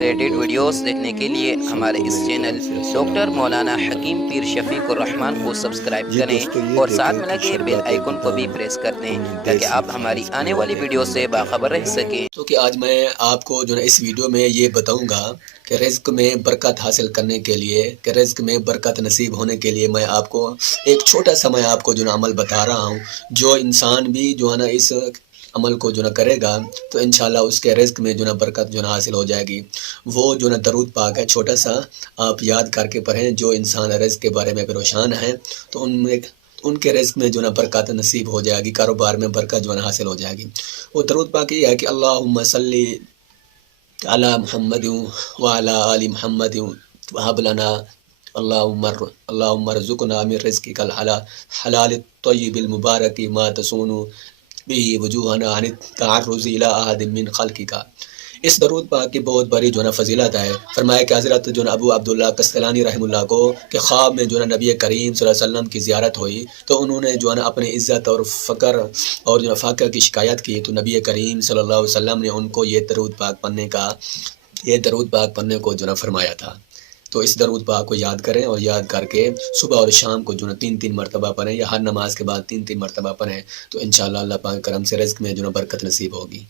Related videos دیکھنے کے لیے ہمارے اس چینل ڈاکٹر مولانا حکیم پیر شفیق الرحمان کو سبسکرائب کریں اور ساتھ میں لگے بیل آئیکن کو بھی پریس کر دیں تاکہ آپ ہماری آنے والی ویڈیو سے باخبر رہ سکیں۔ تو کہ آج میں آپ کو جو ہے اس ویڈیو میں یہ بتاؤں گا کہ رزق میں برکت حاصل کرنے کے لیے، کہ رزق میں برکت نصیب ہونے کے لیے میں آپ کو ایک چھوٹا سا میں آپ کو جو ہے عمل بتا رہا ہوں۔ جو انسان بھی جو ہے نا اس عمل کو جو ہے کرے گا تو انشاءاللہ اس کے رزق میں جو ہے برکت جو ہے حاصل ہو جائے گی۔ وہ جو ہے درود پاک ہے، چھوٹا سا آپ یاد کر کے پڑھیں۔ جو انسان رزق کے بارے میں پریشان ہیں تو ان کے رزق میں جو ہے برکت نصیب ہو جائے گی، کاروبار میں برکت جو ہے حاصل ہو جائے گی۔ وہ درود پاک یہ ہے کہ اللہم صلی علی محمد وعلی آل محمد وہب لنا اللہم ارزقنا من رزقک الحلال الطیب المبارک ما تصون بھی وجوہنا عن التعرض الی احد من خلقک۔ اس درود پاک کی بہت بڑی جو ہے فضیلت ہے۔ فرمایا کہ حضرت جو ہے ابو عبداللہ قسطلانی رحمہ اللہ کو کہ خواب میں جو ہے نبی کریم صلی اللہ علیہ وسلم کی زیارت ہوئی تو انہوں نے جو ہے اپنی عزت اور فقر اور جو فاقہ کی شکایت کی، تو نبی کریم صلی اللہ علیہ وسلم نے ان کو یہ درود پاک پڑھنے کو جو ہے فرمایا تھا۔ تو اس درود پاک کو یاد کریں اور یاد کر کے صبح اور شام کو جو ہے 3 مرتبہ پڑھیں، یا ہر نماز کے بعد 3 مرتبہ پڑھیں، تو انشاءاللہ اللہ پاک کرم سے رزق میں جو ہے برکت نصیب ہوگی۔